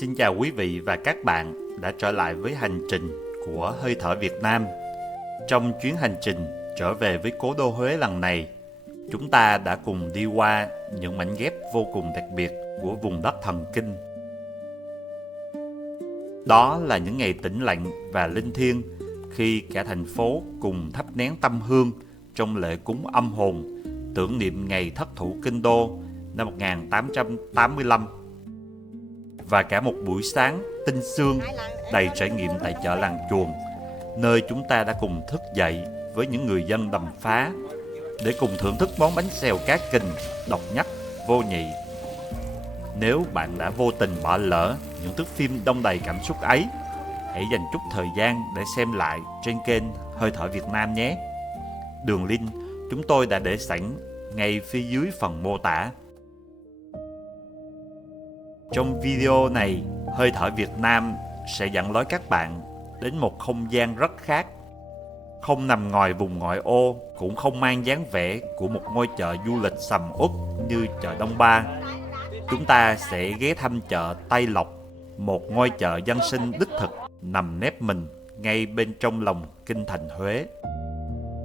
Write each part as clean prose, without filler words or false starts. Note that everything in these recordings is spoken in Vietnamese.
Xin chào quý vị và các bạn đã trở lại với hành trình của Hơi thở Việt Nam. Trong chuyến hành trình trở về với cố đô Huế lần này, chúng ta đã cùng đi qua những mảnh ghép vô cùng đặc biệt của vùng đất thần kinh. Đó là những ngày tĩnh lặng và linh thiêng khi cả thành phố cùng thắp nén tâm hương trong lễ cúng âm hồn tưởng niệm ngày thất thủ kinh đô năm 1885. Và cả một buổi sáng tinh sương đầy trải nghiệm tại chợ Làng Chuồng, nơi chúng ta đã cùng thức dậy với những người dân Đầm Phá để cùng thưởng thức món bánh xèo cá kình độc nhất vô nhị. Nếu bạn đã vô tình bỏ lỡ những thước phim đông đầy cảm xúc ấy, hãy dành chút thời gian để xem lại trên kênh Hơi thở Việt Nam nhé. Đường link chúng tôi đã để sẵn ngay phía dưới phần mô tả. Trong video này, Hơi thở Việt Nam sẽ dẫn lối các bạn đến một không gian rất khác. Không nằm ngoài vùng ngoại ô, cũng không mang dáng vẻ của một ngôi chợ du lịch sầm uất như chợ Đông Ba. Chúng ta sẽ ghé thăm chợ Tây Lộc, một ngôi chợ dân sinh đích thực nằm nép mình ngay bên trong lòng kinh thành Huế.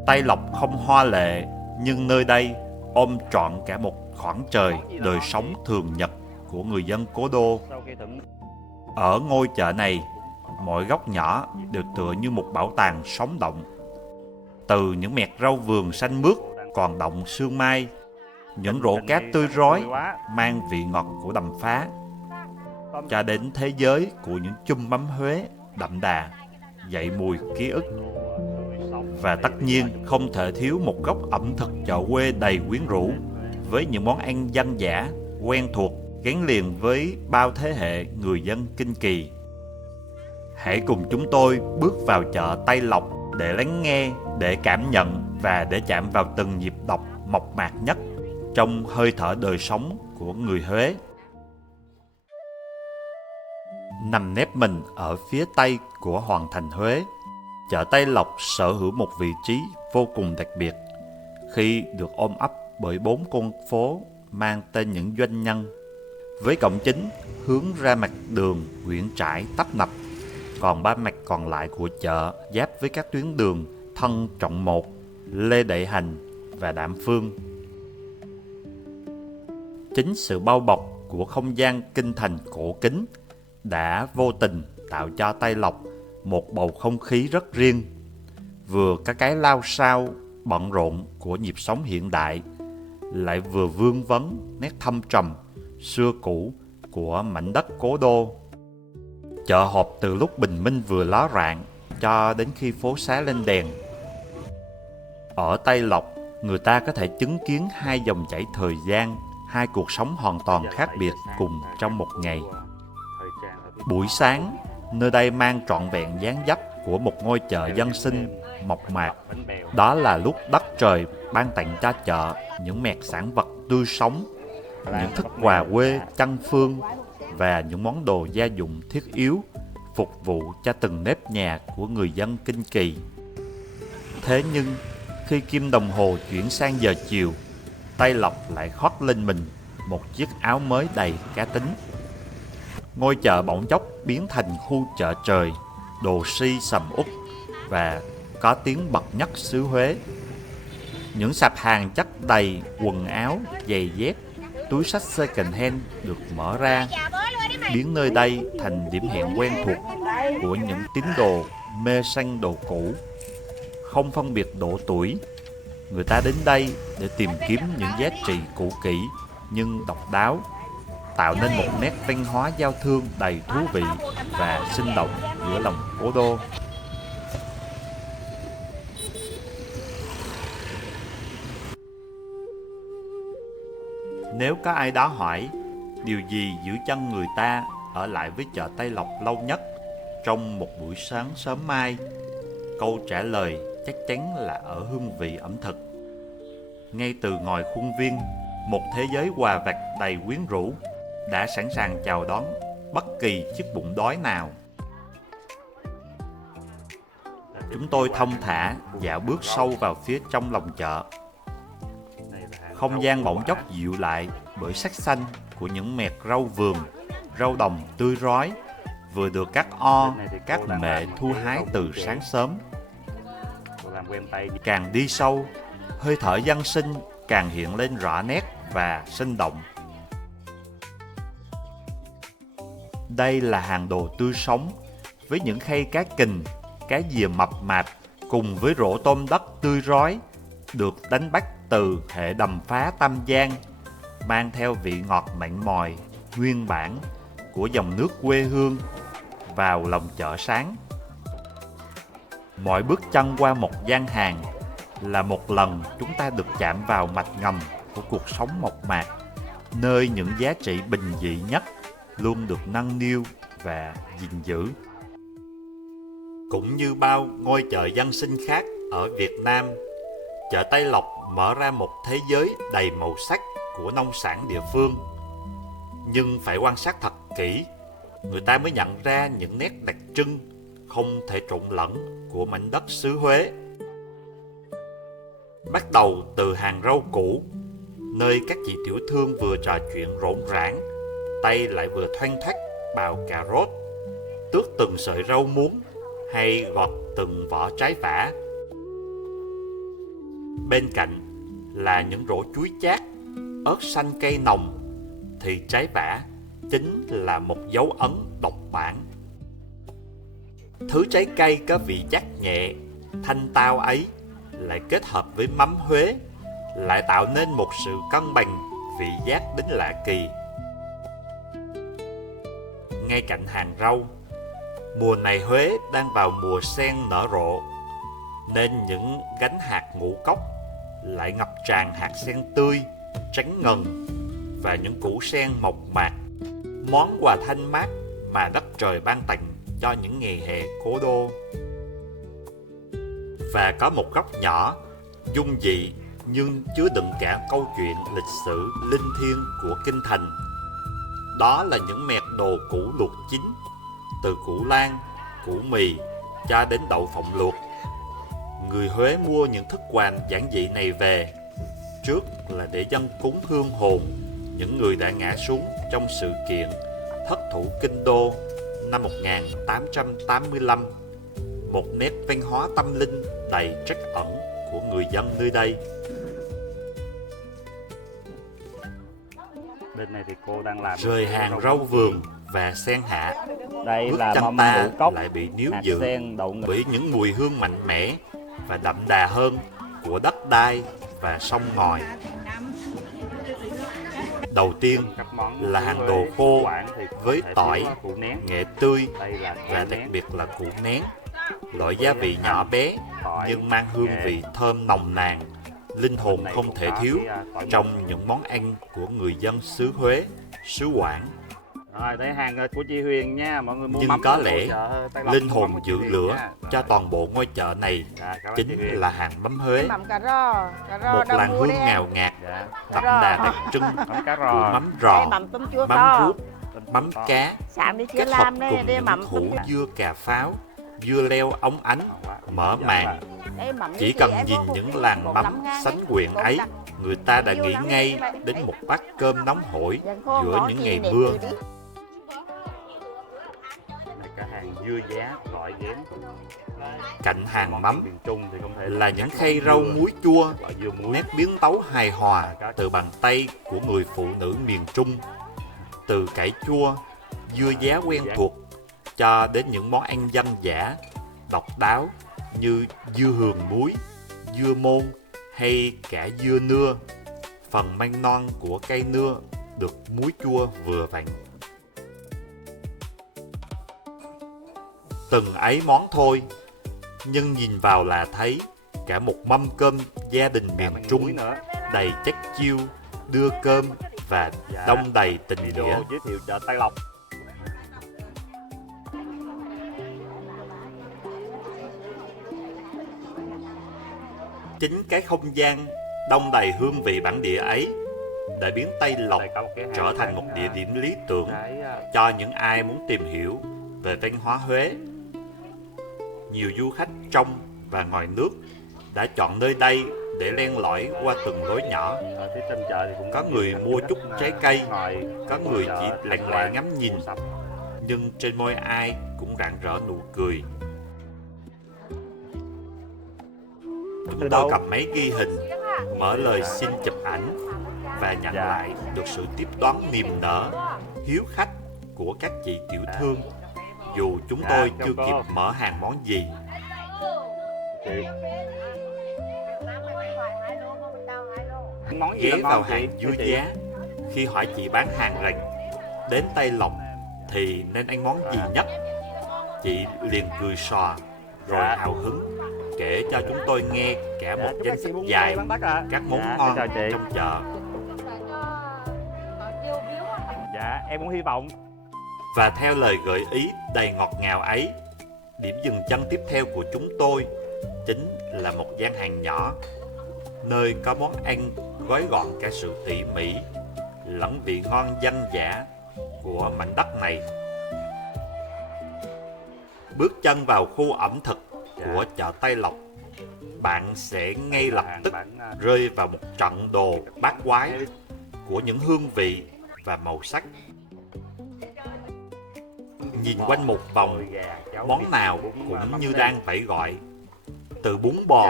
Tây Lộc không hoa lệ, nhưng nơi đây ôm trọn cả một khoảng trời đời sống thường nhật của người dân cố đô. Ở ngôi chợ này, mỗi góc nhỏ đều tựa như một bảo tàng sống động. Từ những mẹt rau vườn xanh mướt còn đọng sương mai, những rổ cá tươi rói mang vị ngọt của Đầm Phá, cho đến thế giới của những chum mắm Huế đậm đà, dậy mùi ký ức. Và tất nhiên không thể thiếu một góc ẩm thực chợ quê đầy quyến rũ, với những món ăn dân dã, quen thuộc, gắn liền với bao thế hệ người dân Kinh Kỳ. Hãy cùng chúng tôi bước vào chợ Tây Lộc để lắng nghe, để cảm nhận và để chạm vào từng nhịp đập mộc mạc nhất trong hơi thở đời sống của người Huế. Nằm nép mình ở phía tây của hoàng thành Huế, chợ Tây Lộc sở hữu một vị trí vô cùng đặc biệt khi được ôm ấp bởi 4 con phố mang tên những doanh nhân, với cổng chính hướng ra mặt đường Nguyễn Trãi tấp nập, còn 3 mặt còn lại của chợ giáp với các tuyến đường Thân Trọng Một, Lê Đại Hành và Đạm Phương. Chính sự bao bọc của không gian kinh thành cổ kính đã vô tình tạo cho Tây Lộc một bầu không khí rất riêng, vừa có cái lao xao bận rộn của nhịp sống hiện đại, lại vừa vương vấn nét thâm trầm xưa cũ của mảnh đất cố đô. Chợ họp từ lúc bình minh vừa ló rạng cho đến khi phố xá lên đèn. Ở Tây Lộc, người ta có thể chứng kiến hai dòng chảy thời gian, hai cuộc sống hoàn toàn khác biệt cùng trong một ngày. Buổi sáng, nơi đây mang trọn vẹn dáng dấp của một ngôi chợ dân sinh mộc mạc. Đó là lúc đất trời ban tặng cho chợ những mẹt sản vật tươi sống, những thức quà quê chân phương và những món đồ gia dụng thiết yếu phục vụ cho từng nếp nhà của người dân Kinh Kỳ. Thế nhưng, khi kim đồng hồ chuyển sang giờ chiều, Tây Lộc lại khoác lên mình một chiếc áo mới đầy cá tính. Ngôi chợ bỗng chốc biến thành khu chợ trời, đồ si sầm uất và có tiếng bậc nhất xứ Huế. Những sạp hàng chất đầy quần áo, giày dép, túi xách second hand được mở ra, biến nơi đây thành điểm hẹn quen thuộc của những tín đồ mê săn đồ cũ. Không phân biệt độ tuổi, người ta đến đây để tìm kiếm những giá trị cũ kỹ nhưng độc đáo, tạo nên một nét văn hóa giao thương đầy thú vị và sinh động giữa lòng cố đô. Nếu có ai đó hỏi điều gì giữ chân người ta ở lại với chợ Tây Lộc lâu nhất trong một buổi sáng sớm mai, câu trả lời chắc chắn là ở hương vị ẩm thực. Ngay từ ngoài khuôn viên, một thế giới quà vặt đầy quyến rũ đã sẵn sàng chào đón bất kỳ chiếc bụng đói nào. Chúng tôi thong thả dạo bước sâu vào phía trong lòng chợ. Không gian bỗng chốc dịu lại bởi sắc xanh của những mẹt rau vườn rau đồng tươi rói, vừa được các các mẹ thu hái từ sáng sớm. Càng đi sâu, hơi thở dân sinh càng hiện lên rõ nét và sinh động. Đây là hàng đồ tươi sống, với những khay cá kình, cá dìa mập mạp cùng với rổ tôm đất tươi rói, được đánh bắt từ hệ đầm phá Tam Giang, mang theo vị ngọt mặn mòi, nguyên bản của dòng nước quê hương vào lòng chợ sáng. Mỗi bước chân qua một gian hàng là một lần chúng ta được chạm vào mạch ngầm của cuộc sống mộc mạc, nơi những giá trị bình dị nhất luôn được nâng niu và gìn giữ. Cũng như bao ngôi chợ dân sinh khác ở Việt Nam, chợ Tây Lộc mở ra một thế giới đầy màu sắc của nông sản địa phương. Nhưng phải quan sát thật kỹ, người ta mới nhận ra những nét đặc trưng không thể trộn lẫn của mảnh đất xứ Huế. Bắt đầu từ hàng rau củ, nơi các chị tiểu thương vừa trò chuyện rộn ràng, tay lại vừa thoăn thoắt bào cà rốt, tước từng sợi rau muống hay gọt từng vỏ trái vả. Bên cạnh là những rổ chuối chát, ớt xanh cây nồng, thì trái vả chính là một dấu ấn độc bản. Thứ trái cây có vị chát nhẹ, thanh tao ấy lại kết hợp với mắm Huế, lại tạo nên một sự cân bằng vị giác đến lạ kỳ. Ngay cạnh hàng rau, mùa này Huế đang vào mùa sen nở rộ, nên những gánh hạt ngũ cốc lại ngập tràn hạt sen tươi, trắng ngần và những củ sen mộc mạc, món quà thanh mát mà đất trời ban tặng cho những ngày hè cố đô. Và có một góc nhỏ, dung dị nhưng chứa đựng cả câu chuyện lịch sử linh thiêng của kinh thành. Đó là những mẹt đồ củ luộc chín, từ củ lan, củ mì cho đến đậu phộng luộc. Người Huế mua những thức quà giản dị này về, trước là để dâng cúng hương hồn những người đã ngã xuống trong sự kiện thất thủ kinh đô năm 1885, một nét văn hóa tâm linh đầy trắc ẩn của người dân nơi đây. Bên này thì cô đang làm rời hàng rau vườn và sen hạ, đây bước là chân mâm ta ngũ cốc, lại bị níu hạt giữ sen, đậu nành. bởi những mùi hương mạnh mẽ và đậm đà hơn của đất đai và sông ngòi. Đầu tiên là hàng đồ khô với tỏi, nghệ tươi và đặc biệt là củ nén, loại gia vị nhỏ bé nhưng mang hương vị thơm nồng nàn, linh hồn không thể thiếu trong những món ăn của người dân xứ Huế, xứ Quảng. Rồi tới hàng của chị Huyền nha, mọi người mua Nhưng mắm có lẽ linh hồn mắm giữ của chị lửa nha. cho toàn bộ ngôi chợ này chính là hàng mắm Huế, Mắm cà rò một làn mua hương đi em. ngào ngạt, Dạ. đậm đà đặc trưng Mắm cá của rò, mắm Đây, rò, mắm tôm chua mắm to. ruốc, mắm cá, Sáng đi chưa kết hợp làm đây, cùng đây những mắm củ tôm dưa cà pháo, dưa leo óng ánh, mở màn. đây mắm Chỉ như cần chị, em nhìn mua những một làn một mắm lắm ngàn sánh ấy. quyện Một ấy, đặc. người ta đã Nhiều nghĩ lắm ngay đấy. đến một bát cơm nóng hổi Dân khô giữa ngó những chị ngày để mưa. từ đi. này cả hàng dưa giá, gỏi ghém. Cạnh hàng mắm Miền Trung thì không thể là những khay rau muối chua, loại dưa muối. nét biến tấu hài hòa từ bàn tay của người phụ nữ miền Trung. Từ cải chua, dưa giá quen thuộc cho đến những món ăn dân dã, độc đáo như dưa hường muối, dưa môn hay cả dưa nưa. Phần măng non của cây nưa được muối chua vừa vặn. Từng ấy món thôi, nhưng nhìn vào là thấy cả một mâm cơm gia đình miền Trung nữa. đầy chất chiêu, đưa cơm và đông đầy tình Video nghĩa. giới thiệu chợ Tây Lộc. Chính cái không gian đông đầy hương vị bản địa ấy đã biến Tây Lộc Đây có một cái hàng trở thành bán, một địa điểm lý tưởng cái cho những ai muốn tìm hiểu về văn hóa Huế. Nhiều du khách trong và ngoài nước đã chọn nơi đây để len lỏi qua từng lối nhỏ. Ở phía trên chợ thì cũng Có người mua chút trái cây, có người chợ chỉ lặng lẽ ngắm nhìn, nhưng trên môi ai cũng rạng rỡ nụ cười. Chúng tôi cầm máy ghi hình, mở lời xin chụp ảnh và nhận lại được sự tiếp đón niềm nở, hiếu khách của các chị tiểu thương, dù chúng tôi chưa kịp mở hàng món gì. Chị. Món gì Ghé là vào ngon chị? hàng vui giá, khi hỏi chị bán hàng rằng đến Tây Lộc thì nên ăn món gì nhất, chị liền cười xòa rồi hào hứng kể cho chúng tôi nghe cả một danh sách dài các món ngon trong chợ. Dạ, em cũng hy vọng. Và theo lời gợi ý đầy ngọt ngào ấy, điểm dừng chân tiếp theo của chúng tôi chính là một gian hàng nhỏ, nơi có món ăn gói gọn cả sự tỉ mỉ lẫn vị ngon dân dã của mảnh đất này. Bước chân vào khu ẩm thực của chợ Tây Lộc, bạn sẽ ngay lập tức rơi vào một trận đồ bát quái của những hương vị và màu sắc. Nhìn quanh một vòng, món nào cũng như đang phải gọi. Từ bún bò,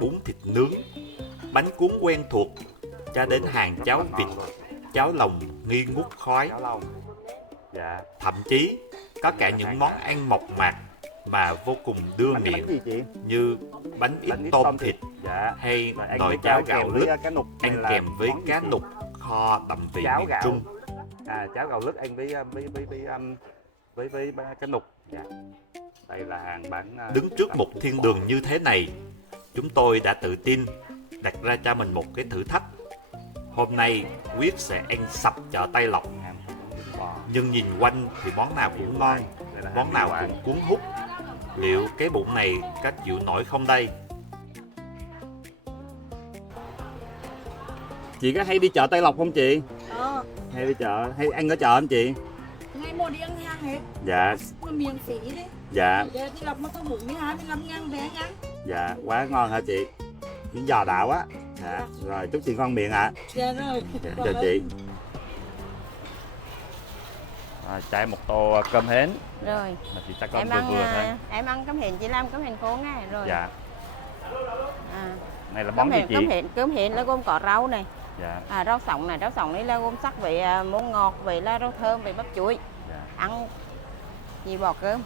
bún thịt nướng, bánh cuốn quen thuộc, cho đến hàng cháo vịt, cháo lòng nghi ngút khói. Dạ. Thậm chí có cả những món ăn mộc mạc mà vô cùng đưa miệng, như bánh ít tôm thịt hay nồi cháo gạo lứt ăn kèm với cá nục kho đậm vị miền Trung. Cháo gạo lứt ăn với cá nục. Dạ. Đây là hàng bán. Đứng trước một thiên đường như thế này, chúng tôi đã tự tin đặt ra cho mình một cái thử thách. Hôm nay quyết sẽ ăn sập chợ Tây Lộc. Nhưng nhìn quanh thì món nào cũng ngon, món nào cũng cuốn hút. Liệu cái bụng này có chịu nổi không đây? Chị có hay đi chợ Tây Lộc không chị? Hay đi chợ, hay ăn ở chợ không chị? Ngày mua đi ăn hàng hết. Dạ. Mà miệng phí đấy. Dạ. Giờ Tây Lộc nó có 12-15 vé ngắn. Dạ, quá ngon hả chị? Những giò đạo á. Dạ. Rồi, chúc chị ngon miệng ạ. Dạ rồi. Dạ, chào chị. Cho em một tô cơm hến. Rồi. Mà chị chắc có Em vừa ăn vừa thôi. em ăn cơm hến chị làm cơm hến khô nghe rồi. Dạ. À, Này là món gì chị? cơm hến là gồm có rau này. Dạ. Rau sống này, rau sống này là gồm sắc với món ngọt, với là rau thơm, với bắp chuối. Dạ. Ăn gì bỏ cơm.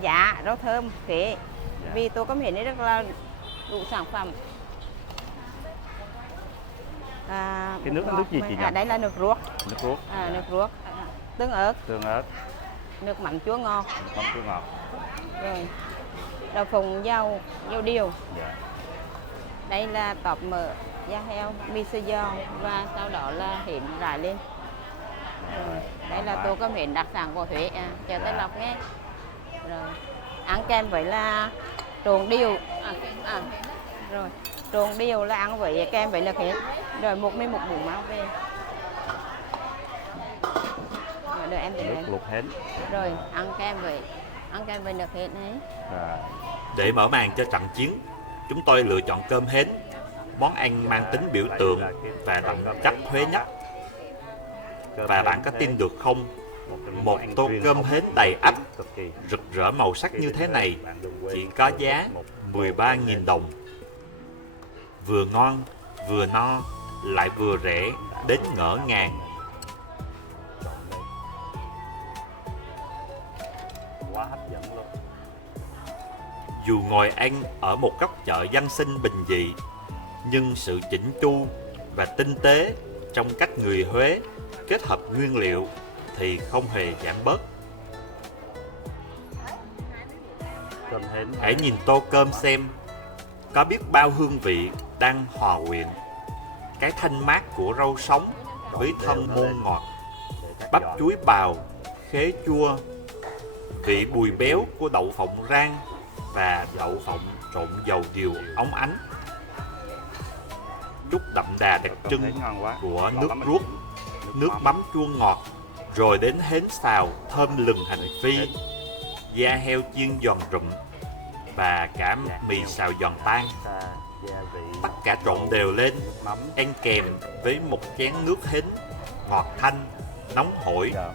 Dạ, rau thơm, khế. Dạ. Vì tô cơm hến này rất là đủ sản phẩm. Cái nước là nước gì chị nhỉ? Đây là nước ruốc. Nước ruốc. Nước ruốc. Tương ớt, Tương ớt, nước mắm chua ngọt. mắm chua ngọt. Rồi. Đậu phụng dầu điều. Dạ. Đây là tọp mỡ, da heo, mì sợi giòn và sau đó là hến rải lên. Rồi. Đây là tô cơm hến đặc sản của Huế, chợ Tây Lộc nghe. Rồi. Ăn kèm với là trộn điều. Rồi. Trộn điều là ăn với kèm với nước hến. Rồi một mình một bún mang về. Rồi đợi em Nước luộc hến. Rồi ăn kèm với nước hến ấy. Dạ. Để mở màn cho trận chiến, chúng tôi lựa chọn cơm hến, món ăn mang tính biểu tượng và đậm chất Huế nhất. Và bạn có tin được không, một tô cơm hến đầy ắp, rực rỡ màu sắc như thế này chỉ có giá 13.000 đồng. Vừa ngon, vừa no, lại vừa rẻ đến ngỡ ngàng. Quá hấp dẫn luôn. Dù ngồi ăn ở một góc chợ dân sinh bình dị, nhưng sự chỉnh chu và tinh tế trong cách người Huế kết hợp nguyên liệu thì không hề giảm bớt. Cơm hến. Hãy nhìn tô cơm xem, có biết bao hương vị đang hòa quyện. Cái thanh mát của rau sống với thơm môn ngọt, bắp chuối bào, khế chua, vị bùi béo của đậu phộng rang và đậu phộng trộn dầu điều óng ánh. Chút đậm đà đặc trưng của nước ruốc, nước mắm chua ngọt, rồi đến hến xào thơm lừng hành phi, da heo chiên giòn rụm, và cả mì xào giòn tan. gia vị, Tất cả trộn đều lên, mắm. ăn kèm với một chén nước hến ngọt thanh, nóng hổi. Dạ.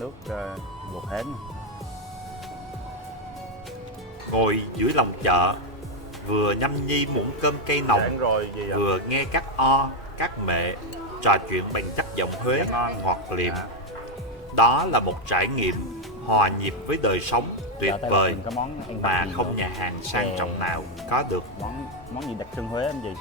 Nước bột hến. Ngồi dưới lòng chợ, vừa nhâm nhi muỗng cơm cây nồng, Ráng rồi gì ạ? vừa nghe các o, các mẹ trò chuyện bằng chất giọng Huế ngọt liệm. Dạ. Đó là một trải nghiệm hòa nhịp với đời sống tuyệt Dạ, Tây Lộc vời mình có món ăn mà gì không nữa? nhà hàng sang trọng nào có được. Món gì đặc trưng Huế anh gì?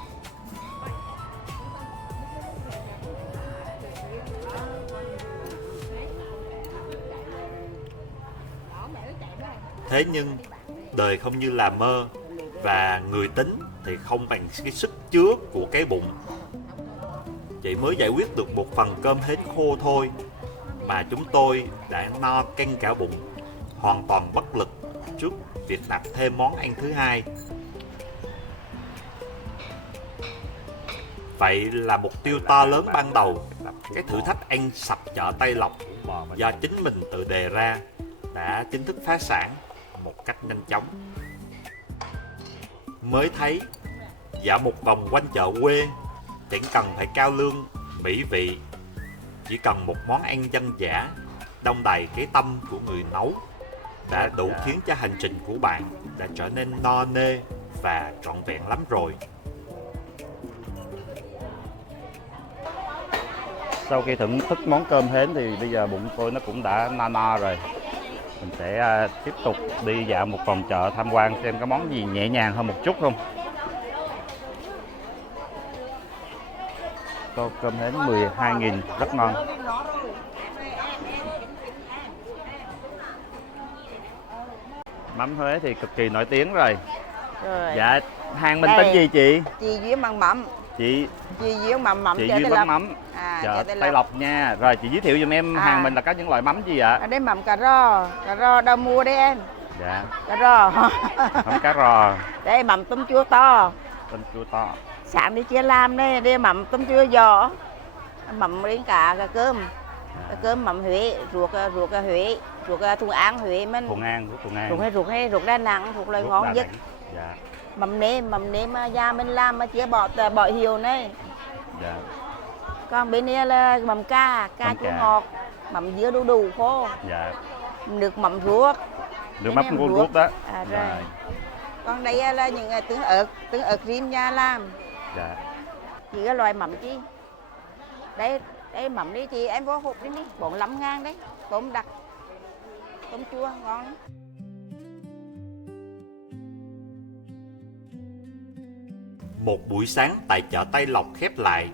Thế nhưng đời không như là mơ, và người tính thì không bằng cái sức chứa của cái bụng. Chỉ mới giải quyết được một phần cơm hến khô thôi mà chúng tôi đã no căng cả bụng, hoàn toàn bất lực trước việc đặt thêm món ăn thứ hai. Vậy là mục tiêu to lớn ban đầu, cái thử thách ăn sập chợ Tây Lộc do chính mình tự đề ra, đã chính thức phá sản một cách nhanh chóng. Mới thấy dạo một vòng quanh chợ quê chẳng cần phải cao lương, mỹ vị, chỉ cần một món ăn dân dã đong đầy cái tâm của người nấu đã đủ khiến cho hành trình của bạn đã trở nên no nê và trọn vẹn lắm rồi. Sau khi thưởng thức món cơm hến thì bây giờ bụng tôi nó cũng đã no rồi. Mình sẽ tiếp tục đi dạo một vòng chợ tham quan xem có món gì nhẹ nhàng hơn một chút không. Tô cơm hến 12.000 rất ngon. Mắm Huế thì cực kỳ nổi tiếng rồi. Rồi. Dạ, hàng mình Đây. tên gì chị? Chị Duyên bằng mắm. Chị Duyên mắm chị chợ Duyên Tây bán Lộc. mắm. Chợ Chợ Tây Lộc nha. Rồi chị giới thiệu giùm em hàng mình là có những loại mắm gì ạ? Ở đây mắm cà rò đâu mua đấy em. Dạ, Cà rò. mắm cá rò, Đây mắm tôm chua to. tôm chua to. Sáng đi chia làm đây mắm tôm chua giò. Mắm đến cả cơm. Cả cơm mắm Huế, ruột Huế, ruột Thuận An Huế mình. Thuận An, Ruột Đà Nẵng, ruột lời ngon nhất. Dạ, Mắm nêm mà da mình làm mà chia bỏ hiệu này. dạ. Còn bên này là mắm cá Mắm chua cà. ngọt, mắm dưa đu khô, Dạ. nước mắm ruốc. Nước Bên mắm này mắm ruốc đó. Rồi. Còn đây là những tương ớt rim nhà làm. Dạ. Chỉ cái loại mắm chi. Đây mắm đi thì em vô hộp đi 45.000 đấy. Tôm đặc, tôm chua ngon lắm. Một buổi sáng tại chợ Tây Lộc khép lại,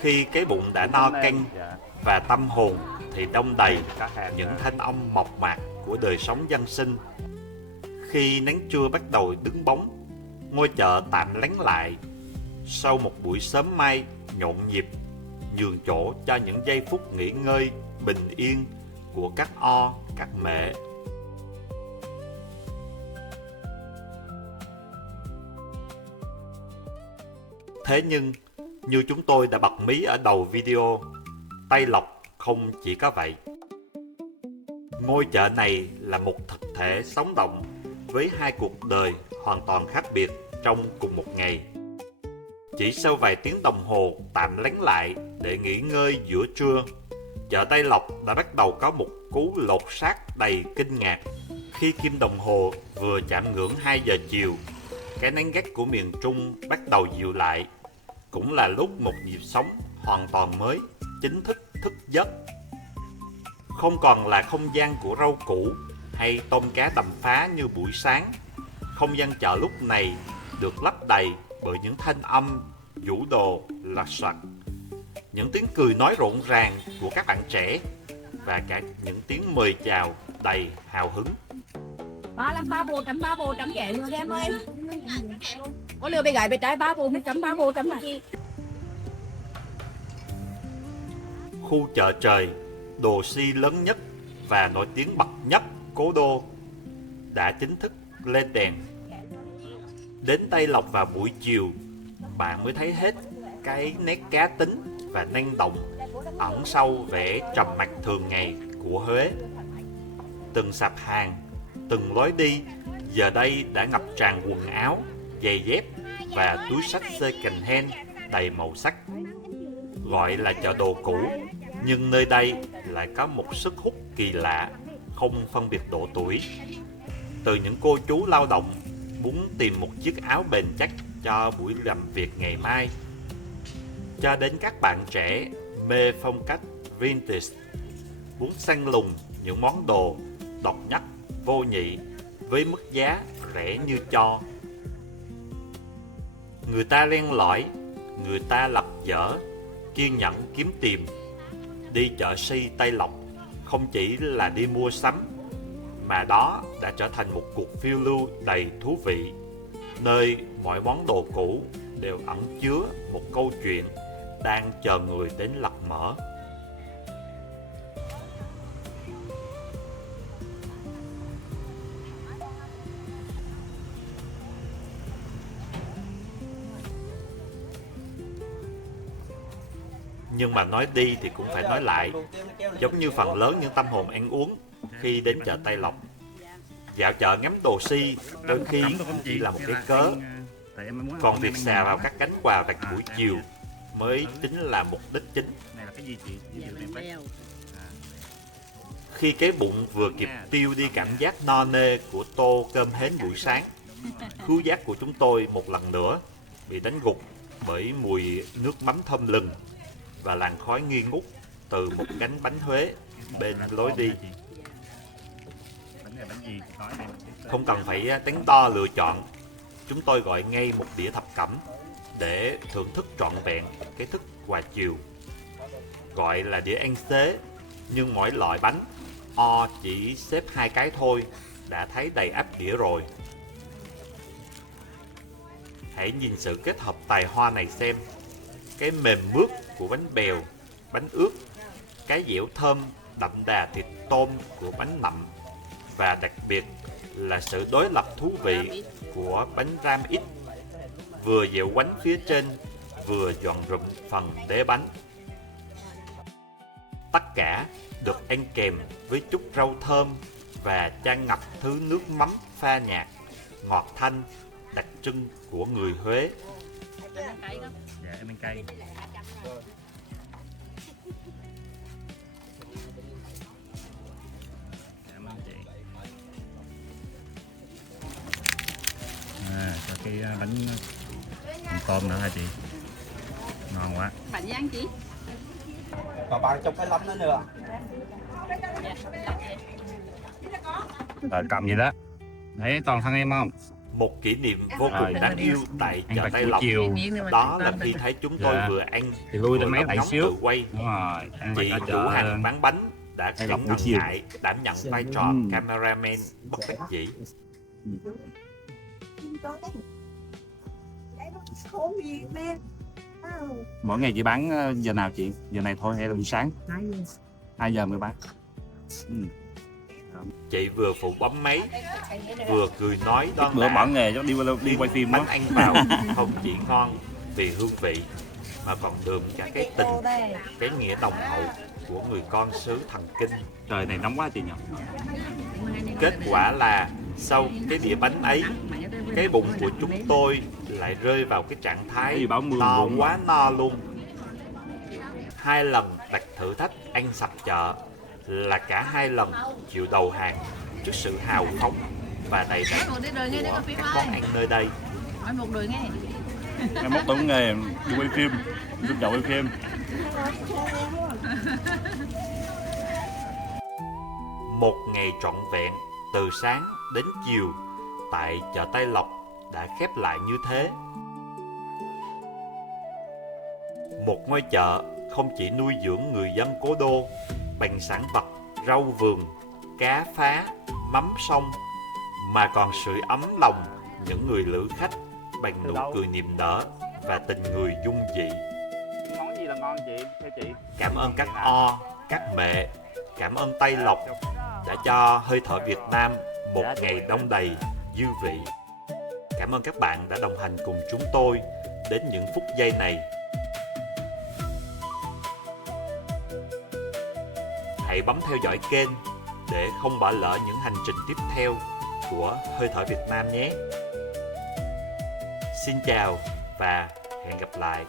khi cái bụng đã no căng Dạ. và tâm hồn thì đông đầy những thanh âm mộc mạc của đời sống dân sinh. Khi nắng trưa bắt đầu đứng bóng, ngôi chợ tạm lắng lại. Sau một buổi sớm mai nhộn nhịp, nhường chỗ cho những giây phút nghỉ ngơi bình yên của các o, các mẹ. Thế nhưng, như chúng tôi đã bật mí ở đầu video, Tây Lộc không chỉ có vậy. Ngôi chợ này là một thực thể sống động với hai cuộc đời hoàn toàn khác biệt trong cùng một ngày. Chỉ sau vài tiếng đồng hồ tạm lắng lại để nghỉ ngơi giữa trưa, chợ Tây Lộc đã bắt đầu có một cú lột xác đầy kinh ngạc. Khi kim đồng hồ vừa chạm ngưỡng 2 giờ chiều, cái nắng gắt của miền Trung bắt đầu dịu lại. Cũng là lúc một nhịp sống hoàn toàn mới chính thức thức giấc. Không còn là không gian của rau củ hay tôm cá đầm phá như buổi sáng. Không gian chợ lúc này được lấp đầy bởi những thanh âm vũ đồ lặt soặt, những tiếng cười nói rộn ràng của các bạn trẻ và cả những tiếng mời chào đầy hào hứng. Ba bộ trăm kẻ nữa em ơi. Có lừa bé gái bé trai ba bộ trăm này. Khu chợ trời, đồ si lớn nhất và nổi tiếng bậc nhất cố đô đã chính thức lên đèn. Đến Tây Lộc vào buổi chiều, bạn mới thấy hết cái nét cá tính và năng động ẩn sâu vẻ trầm mặc thường ngày của Huế. Từng sạp hàng, từng lối đi giờ đây đã ngập tràn quần áo, giày dép và túi xách second hand đầy màu sắc. Gọi là chợ đồ cũ, nhưng nơi đây lại có một sức hút kỳ lạ, không phân biệt độ tuổi. Từ những cô chú lao động muốn tìm một chiếc áo bền chắc cho buổi làm việc ngày mai, cho đến các bạn trẻ mê phong cách vintage, muốn săn lùng những món đồ độc nhất vô nhị với mức giá rẻ như cho. Người ta len lỏi, người ta lập dở, kiên nhẫn kiếm tìm. Đi chợ Si Tây Lộc không chỉ là đi mua sắm, mà đó đã trở thành một cuộc phiêu lưu đầy thú vị, nơi mọi món đồ cũ đều ẩn chứa một câu chuyện đang chờ người đến lật mở. Nhưng mà nói đi thì cũng phải nói lại, giống như phần lớn những tâm hồn ăn uống khi đến chợ Tây Lộc. Dạo chợ ngắm đồ Si đôi khi chỉ là một cái cớ, còn việc xà vào các cánh quà vặt buổi chiều mới chính là mục đích chính. Khi cái bụng vừa kịp tiêu đi cảm giác no nê của tô cơm hến buổi sáng, khứu giác của chúng tôi một lần nữa bị đánh gục bởi mùi nước mắm thơm lừng và làn khói nghi ngút từ một gánh bánh Huế bên lối đi. Không cần phải tính đo lựa chọn, chúng tôi gọi ngay một đĩa thập cẩm để thưởng thức trọn vẹn cái thức quà chiều. Gọi là đĩa ăn xế, nhưng mỗi loại bánh chỉ xếp 2 cái thôi đã thấy đầy ắp đĩa rồi. Hãy nhìn sự kết hợp tài hoa này xem. Cái mềm mướt của bánh bèo, bánh ướt, cái dẻo thơm đậm đà thịt tôm của bánh nậm, và đặc biệt là sự đối lập thú vị của bánh ram ít, vừa dẻo quánh phía trên, vừa giòn rụm phần đế bánh. Tất cả được ăn kèm với chút rau thơm và chan ngập thứ nước mắm pha nhạt, ngọt thanh, đặc trưng của người Huế. Dạ, em ăn cay. Cảm ơn chị. Cho cái bánh tôm nữa hả chị? Ngon quá. Bạn gì ăn chị? Và bạn trong cái lắm nữa nữa. Rồi cầm gì đó. Thấy toàn thân em không? Một kỷ niệm vô cùng đáng yêu tại Ăn chợ vặt Tây buổi Lộc chiều. đó là khi thấy chúng tôi Dạ. vừa ăn Thì lui vừa lên máy lóc lại ngóng xíu. tự quay. Đúng rồi. Ăn vặt Chị ở chủ chợ. hàng bán bánh đã Ăn vặt không buổi ngần chiều. ngại đảm nhận vai trò cameraman bất đắc dĩ. Mỗi ngày chị bán giờ nào chị? Giờ này thôi hay là buổi sáng? 2 giờ mới bán. Chị vừa phụ bấm máy, vừa cười nói đon Bữa đả. bỏ nghề cho đi quay phim Bánh đó. ăn vào không chỉ ngon vì hương vị, mà còn đượm cả cái tình, cái nghĩa đồng hậu của người con xứ Thần Kinh. Trời này nóng quá chị nhỉ? Kết quả là sau cái đĩa bánh ấy, cái bụng của chúng tôi lại rơi vào cái trạng Cái thái gì báo mưa no luôn. quá no luôn. 2 lần đặt thử thách ăn sạch chợ là cả 2 lần chịu đầu hàng trước sự hào phóng và đầy đặn của các món ăn nơi đây. Hỏi một đời nghe. Em mốt tưởng nghề đi quay phim, đi chợ quay phim. Một ngày trọn vẹn từ sáng đến chiều tại chợ Tây Lộc đã khép lại như thế. Một ngôi chợ không chỉ nuôi dưỡng người dân cố đô bằng sản vật rau vườn, cá phá, mắm sông, mà còn sưởi ấm lòng những người lữ khách bằng nụ cười niềm nở và tình người dung dị. Món gì là ngon chị? Theo chị. Cảm ơn các các mẹ, cảm ơn Tây Lộc đã cho hơi thở Việt Nam một ngày đông đầy dư vị. Cảm ơn các bạn đã đồng hành cùng chúng tôi đến những phút giây này. Hãy bấm theo dõi kênh để không bỏ lỡ những hành trình tiếp theo của Hơi thở Việt Nam nhé. Xin chào và hẹn gặp lại.